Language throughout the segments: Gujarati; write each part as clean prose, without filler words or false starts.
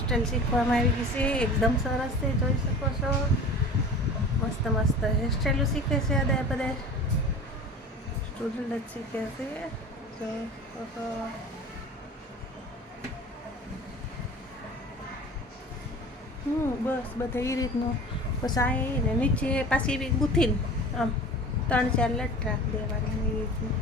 હેરસ્ટાઈલ શીખવામાં આવી ગઈ છે. એકદમ સરસ છે, જોઈ શકો છો. મસ્ત મસ્ત હેરસ્ટાઈલો શીખે છે. બધા સ્ટુડન્ટ જ શીખે છે. જો બસ બધા એ રીતનું. બસ આવીને નીચે પાછી એવી ગુથીને આમ 3-4 લટ રાખ દેવાની એ રીતનું.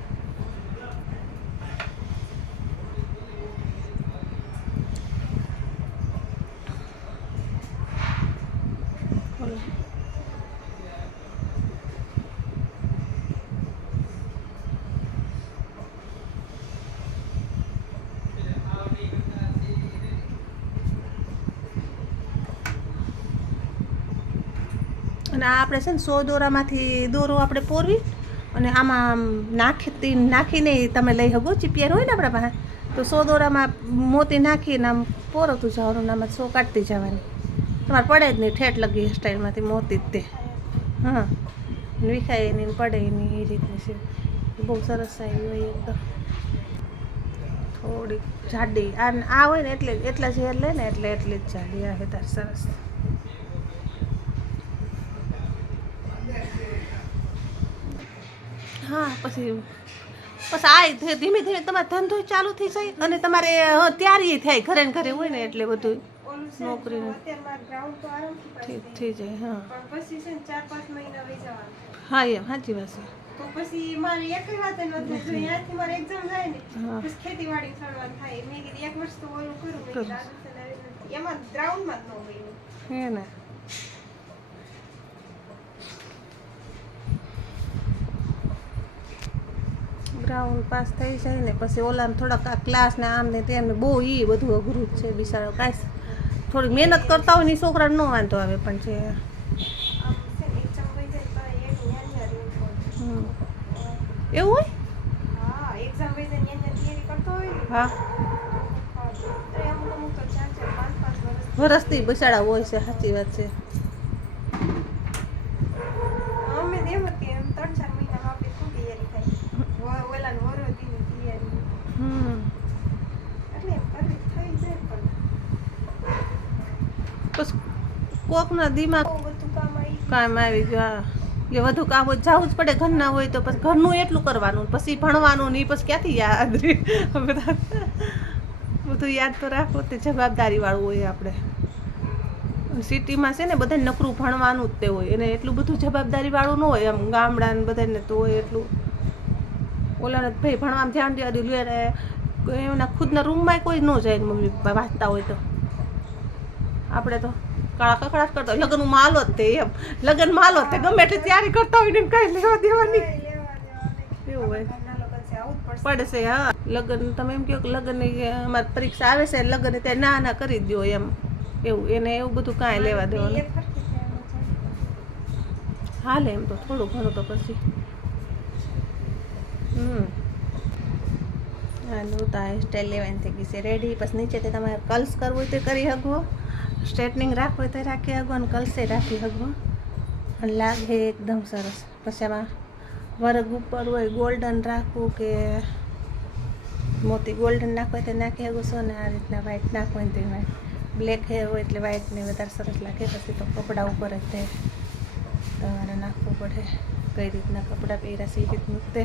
અને આ આપણે છે ને 100 દોરામાંથી દોરો આપણે પોરવી અને આમાં નાખીને તમે લઈ શકો. ચીપિયાર હોય ને આપણા પાસે, તો 100 દોરામાં મોતી નાખીને આમ પોરતું જવાનું, આમાં 100 કાઢતી જવાની. તમારે પડે જ નહીં ઠેઠ લગી હેરસ્ટાઈલમાંથી મોતી જ તે. હા, વિખાય નહીં, પડે નહીં, એ રીતની છે. બહુ સરસ આવી હોય એકદમ. થોડીક જાડી આ હોય ને એટલે એટલા જ હેર લે ને એટલે એટલી જ જાડી આવે તાર સરસ. હા, પછી આ ધીમે ધીમે તમારે ધંધો ચાલુ થઈ જાય અને તમારે તૈયારી થાય. ઘરે ને ઘરે હોય ને એટલે બધું નોકરી થઈ જાય. હા હા, એમ સાચી વાત છે. તો પછી મારી એક વાત નથી, જો અહીંયાથી મારે એક્ઝામ થાય ને પછી ખેતીવાડી થવાનું થાય. મેં કીધું 1 વર્ષ તો ઓલું કરું, એમાં ગ્રાઉન્ડમાં જ ન હોય હે ને. ગ્રાઉન્ડ પાસ થઈ જાય ને પછી ઓલામાં થોડાક આ ક્લાસ ને આમ ને તેમ બહુ બધું અઘરું જ છે. બિચારો કાંઈ થોડીક મહેનત કરતા હોય ને છોકરાને ન વાંધો આવે, પણ છે એવું હોય. હા, એક્ઝામ વઈ જાય ત્યાં તૈયારી કરતો હોય ને. હા, તો અમુક તો 4-5 વરસથી બસાડા હોય છે. સાચી વાત છે. અમે એમ કે એમ 3-4 મહિનામાં આપણે શું તૈયારી થાય, ઓલાને વરોદીની તૈયારી એટલે એમ કરવી થઈ જાય. પણ પછી કોકના દિમાગ બહુ બધું કામ આવી ગયું. એ વધુ કામ હોય જવું જ પડે. ઘરના હોય તો પછી ઘરનું એટલું કરવાનું, પછી ભણવાનું ને પછી ક્યાંથી યાદ રહે. બધું યાદ તો રાખવું તે જવાબદારી વાળું હોય. આપણે સિટીમાં છે ને બધા નકરું ભણવાનું જ તે હોય, એને એટલું બધું જવાબદારી વાળું ન હોય. એમ ગામડાને બધાને તો હોય એટલું. ઓલાને ભાઈ ભણવામાં ધ્યાન દેવા લે, એના ખુદના રૂમમાં કોઈ ન જાય મમ્મી પપ્પા વાંચતા હોય તો. આપણે તો કાળા કકડાટ કરતા હોય. લગ્નમાં હાલો જ તે એમ, લગ્નમાં હાલો તે ગમે એટલે તૈયારી કરતા હોય ને કાંઈ લેવા દેવાની એવું હોય પડશે. હા, લગ્ન તમે એમ કહો કે લગ્ન અમારી પરીક્ષા આવે છે, લગ્ન ત્યાં ના કરી દો એમ, એવું એને એવું બધું કાંઈ લેવા દેવાનું હાલે એમ તો થોડું ઘણું તો પછી. હા, તો હેરસ્ટાઈલ લેવાની થઈ ગઈ છે રેડી. પછી નીચેથી તમારે કર્લ્સ કરવું હોય તો કરી શકો, સ્ટ્રેટનિંગ રાખવું હોય તો રાખી શકો અને કર્લ્સે રાખી શકો. અને લાગે એકદમ સરસ. પછી આમાં વર્ગ ઉપર હોય ગોલ્ડન રાખવું કે મોતી ગોલ્ડન નાખવું હોય તો નાખી શકો છો. ને આ રીતના વ્હાઈટ નાખવું હોય તો વ્હાઈટ, બ્લેક હેર હોય એટલે વ્હાઈટને વધારે સરસ લાગે. પછી તો કપડાં ઉપર જ તે તમારે નાખવું પડે. કઈ રીતના કપડાં પહેર્યા છે એ રીતનું તે